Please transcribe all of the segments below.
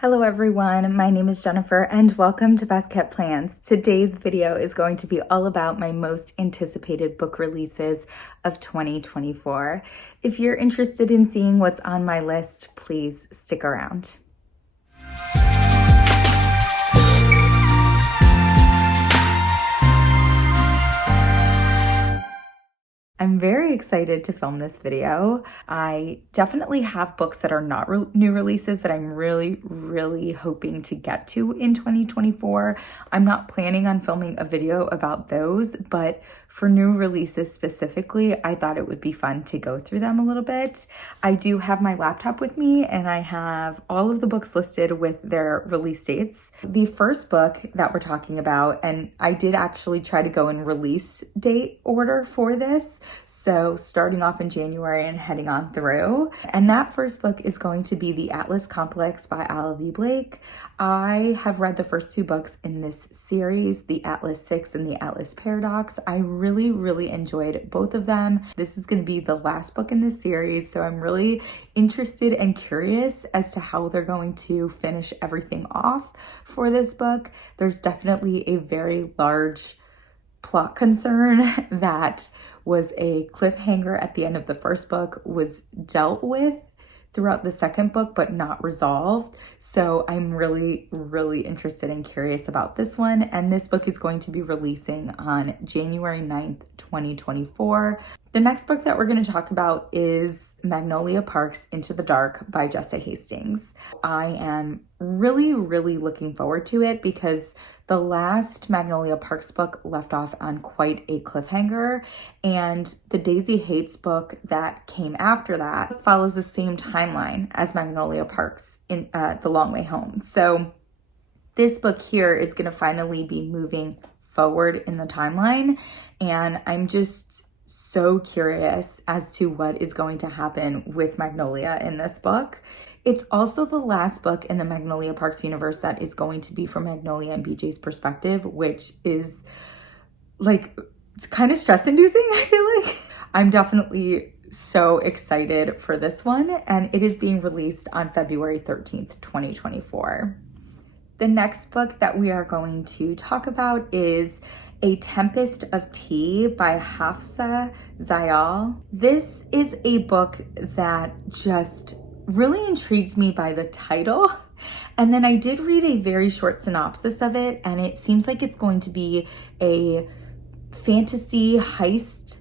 Hello everyone, my name is Jennifer and welcome to Best Kept Plans. Today's video is going to be all about my most anticipated book releases of 2024. If you're interested in seeing what's on my list, please stick around. I'm very excited to film this video. I definitely have books that are not new releases that I'm really hoping to get to in 2024. I'm not planning on filming a video about those, but for new releases specifically, I thought it would be fun to go through them a little bit. I do have my laptop with me and I have all of the books listed with their release dates. The first book that we're talking about, and I did actually try to go in release date order for this, so starting off in January and heading on through. And that first book is going to be The Atlas Complex by Olivie Blake. I have read the first two books in this series, The Atlas 6 and The Atlas Paradox. I really enjoyed both of them. This is going to be the last book in this series, so I'm really interested and curious as to how they're going to finish everything off for this book. There's definitely a very large plot concern that was a cliffhanger at the end of the first book was dealt with throughout the second book, but not resolved. So I'm really interested and curious about this one. And this book is going to be releasing on January 9th, 2024. The next book that we're going to talk about is Magnolia Parks Into the Dark by Jessa Hastings. I am really looking forward to it because the last Magnolia Parks book left off on quite a cliffhanger, and the Daisy Hates book that came after that follows the same timeline as Magnolia Parks in The Long Way Home. So this book here is going to finally be moving forward in the timeline, and I'm just so curious as to what is going to happen with Magnolia in this book. It's also the last book in the Magnolia Parks universe that is going to be from Magnolia and BJ's perspective, which is like, it's kind of stress inducing, I feel like. I'm definitely so excited for this one, and it is being released on February 13th, 2024. The next book that we are going to talk about is A Tempest of Tea by Hafsah Zayal. This is a book that just really intrigued me by the title. And then I did read a very short synopsis of it, and it seems like it's going to be a fantasy heist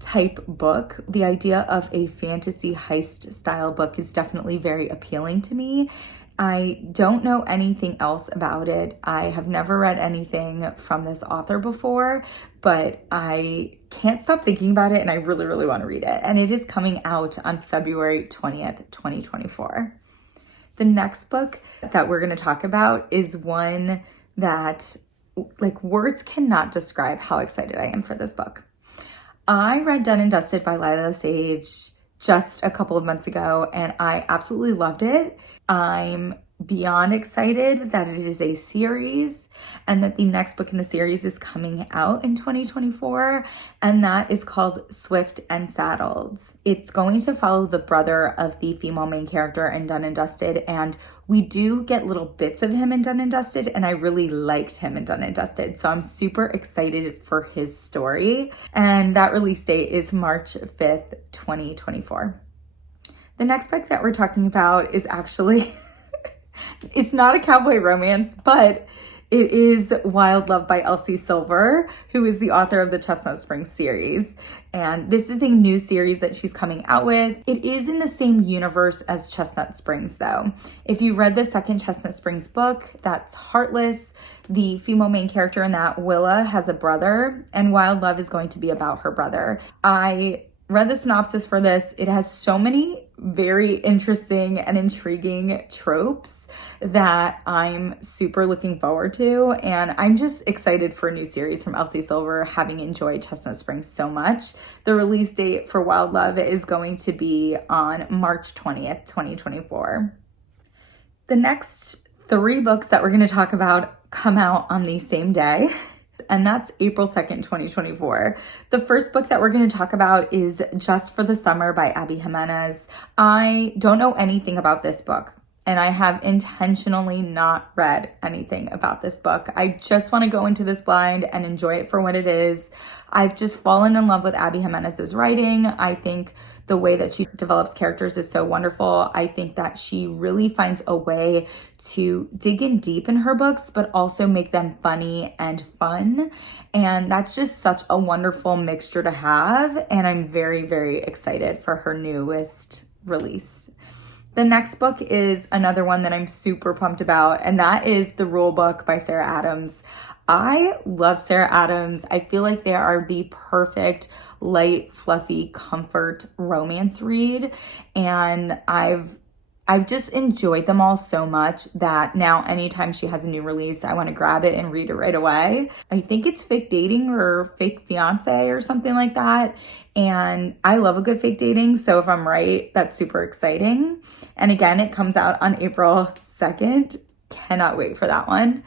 type book. The idea of a fantasy heist style book is definitely very appealing to me. I don't know anything else about it. I have never read anything from this author before, but I can't stop thinking about it and I really want to read it. And it is coming out on February 20th, 2024. The next book that we're going to talk about is one that, like, words cannot describe how excited I am for this book. I read Done and Dusted by Lyla just a couple of months ago, and I absolutely loved it. I'm beyond excited that it is a series and that the next book in the series is coming out in 2024, and that is called Swift and Saddled. It's going to follow the brother of the female main character in Done and Dusted, and we do get little bits of him in Done and Dusted, and I really liked him in Done and Dusted, so I'm super excited for his story, and that release date is March 5th, 2024. The next book that we're talking about is actually, it's not a cowboy romance, but it is Wild Love by Elsie Silver, who is the author of the Chestnut Springs series. And this is a new series that she's coming out with. It is in the same universe as Chestnut Springs, though. If you read the second Chestnut Springs book, that's Heartless. The female main character in that, Willa, has a brother, and Wild Love is going to be about her brother. I read the synopsis for this. It has so many very interesting and intriguing tropes that I'm super looking forward to, and I'm just excited for a new series from Elsie Silver, having enjoyed Chestnut Springs so much. The release date for Wild Love is going to be on March 20th, 2024. The next three books that we're going to talk about come out on the same day, and that's April 2nd, 2024. The first book that we're going to talk about is Just for the Summer by Abby Jimenez. I don't know anything about this book, and I have intentionally not read anything about this book. I just want to go into this blind and enjoy it for what it is. I've just fallen in love with Abby Jimenez's writing. I think the way that she develops characters is so wonderful. I think that she really finds a way to dig in deep in her books, but also make them funny and fun. And that's just such a wonderful mixture to have. And I'm very, very excited for her newest release. The next book is another one that I'm super pumped about, and that is The Rule Book by Sarah Adams. I love Sarah Adams. I feel like they are the perfect light, fluffy, comfort romance read, and I've just enjoyed them all so much that now anytime she has a new release, I want to grab it and read it right away. I think it's Fake Dating or Fake Fiance or something like that. And I love a good fake dating. So if I'm right, that's super exciting. And again, it comes out on April 2nd. Cannot wait for that one.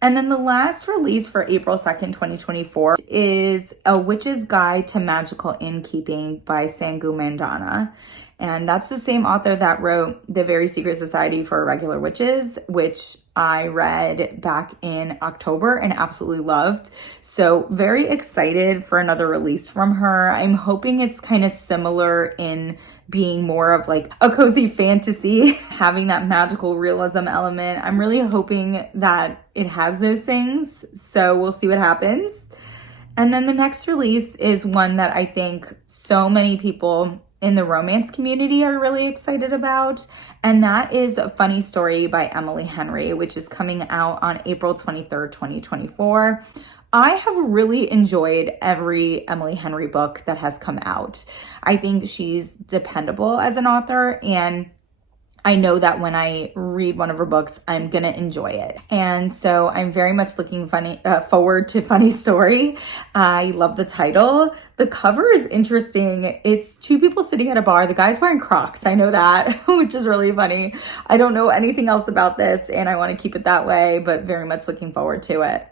And then the last release for April 2nd, 2024 is A Witch's Guide to Magical Innkeeping by Sangu Mandanna. And that's the same author that wrote The Very Secret Society for Irregular Witches, which I read back in October and absolutely loved. So very excited for another release from her. I'm hoping it's kind of similar in being more of like a cozy fantasy, having that magical realism element. I'm really hoping that it has those things. So we'll see what happens. And then the next release is one that I think so many people in the romance community are really excited about, and that is A Funny Story by Emily Henry, which is coming out on April 23rd, 2024. I have really enjoyed every Emily Henry book that has come out. I think she's dependable as an author, and I know that when I read one of her books, I'm going to enjoy it. And so I'm very much looking forward to Funny Story. I love the title. The cover is interesting. It's two people sitting at a bar. The guy's wearing Crocs. I know that, which is really funny. I don't know anything else about this, and I want to keep it that way, but very much looking forward to it.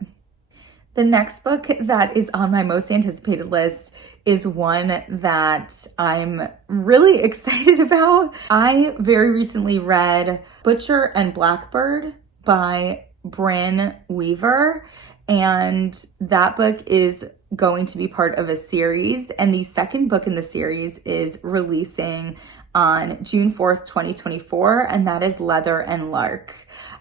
The next book that is on my most anticipated list is one that I'm really excited about. I very recently read Butcher and Blackbird by Brynne Weaver, and that book is going to be part of a series, and the second book in the series is releasing on June 4th, 2024, and that is Leather and Lark.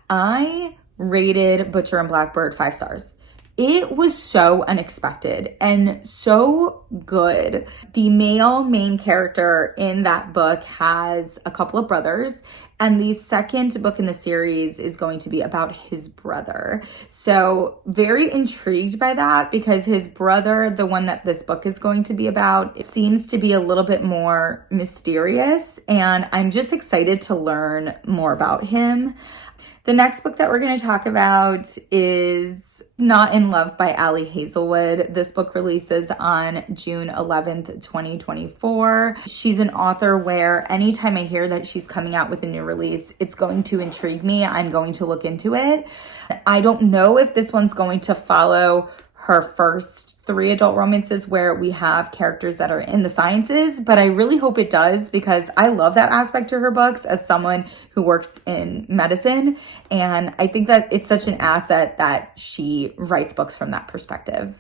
I rated Butcher and Blackbird 5 stars. It was so unexpected and so good. The male main character in that book has a couple of brothers, and the second book in the series is going to be about his brother. So very intrigued by that, because his brother, the one that this book is going to be about, seems to be a little bit more mysterious, and I'm just excited to learn more about him. The next book that we're going to talk about is Not in Love by Ali Hazelwood. This book releases on June 11th, 2024. She's an author where anytime I hear that she's coming out with a new release, it's going to intrigue me. I'm going to look into it. I don't know if this one's going to follow her first 3 adult romances where we have characters that are in the sciences, but I really hope it does, because I love that aspect of her books as someone who works in medicine, and I think that it's such an asset that she writes books from that perspective.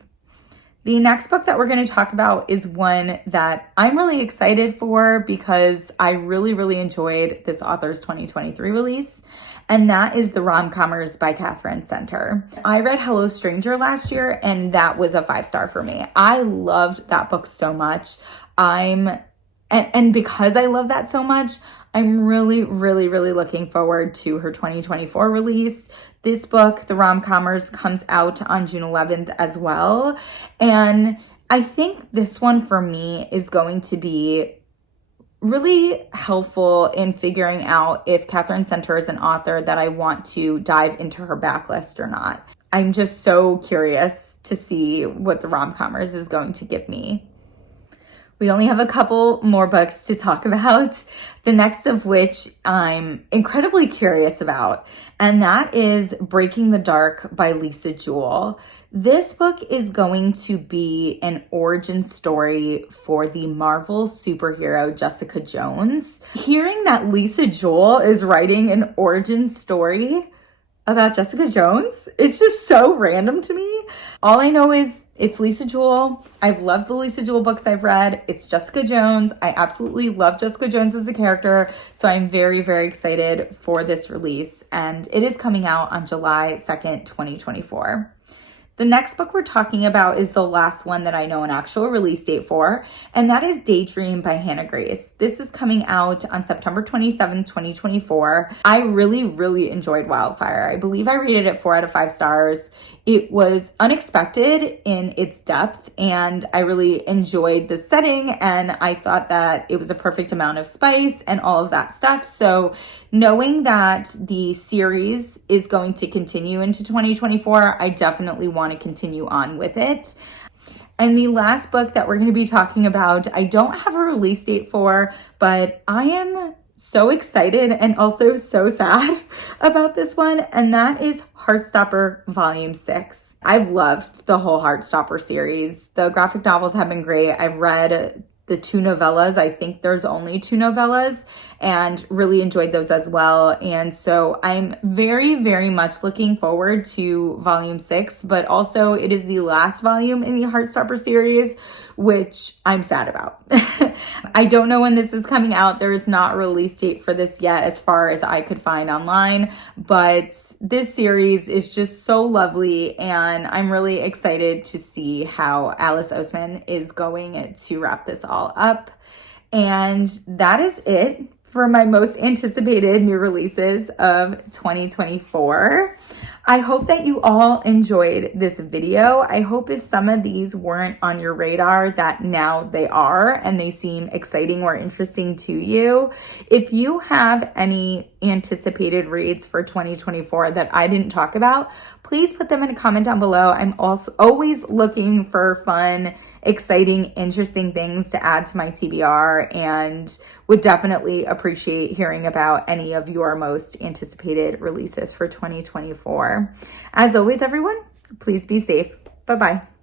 The next book that we're going to talk about is one that I'm really excited for because I really, really enjoyed this author's 2023 release, and that is The Rom-Commers by Katherine Center. I read Hello Stranger last year, and that was a 5-star for me. I loved that book so much. And because I love that so much, I'm really, really, really looking forward to her 2024 release. This book, The Rom-Commers, comes out on June 11th as well. And I think this one for me is going to be really helpful in figuring out if Katherine Center is an author that I want to dive into her backlist or not. I'm just so curious to see what The Rom-Commers is going to give me. We only have a couple more books to talk about, the next of which I'm incredibly curious about, and that is Breaking the Dark by Lisa Jewell. This book is going to be an origin story for the Marvel superhero Jessica Jones. Hearing that Lisa Jewell is writing an origin story about Jessica Jones, it's just so random to me. All I know is it's Lisa Jewell. I've loved the Lisa Jewell books I've read. It's Jessica Jones. I absolutely love Jessica Jones as a character, so I'm very, very excited for this release, and it is coming out on July 2nd, 2024. The next book we're talking about is the last one that I know an actual release date for, and that is Daydream by Hannah Grace. This is coming out on September 27th, 2024. I really, really enjoyed Wildfire. I believe I rated it 4 out of 5 stars. It was unexpected in its depth, and I really enjoyed the setting, and I thought that it was a perfect amount of spice and all of that stuff. So knowing that the series is going to continue into 2024, I definitely want to continue on with it. And the last book that we're going to be talking about, I don't have a release date for, but I am so excited and also so sad about this one, and that is Heartstopper Volume 6. I've loved the whole Heartstopper series. The graphic novels have been great. I've read the 2 novellas. I think there's only 2 novellas, and really enjoyed those as well. And so I'm very, very much looking forward to Volume 6, but also it is the last volume in the Heartstopper series, which I'm sad about. I don't know when this is coming out. There is not a release date for this yet as far as I could find online, but this series is just so lovely, and I'm really excited to see how Alice Oseman is going to wrap this all up. And that is it for my most anticipated new releases of 2024. I hope that you all enjoyed this video. I hope if some of these weren't on your radar that now they are, and they seem exciting or interesting to you. If you have any anticipated reads for 2024 that I didn't talk about, please put them in a comment down below. I'm also always looking for fun, exciting, interesting things to add to my TBR, and would definitely appreciate hearing about any of your most anticipated releases for 2024. As always, everyone, please be safe. Bye-bye.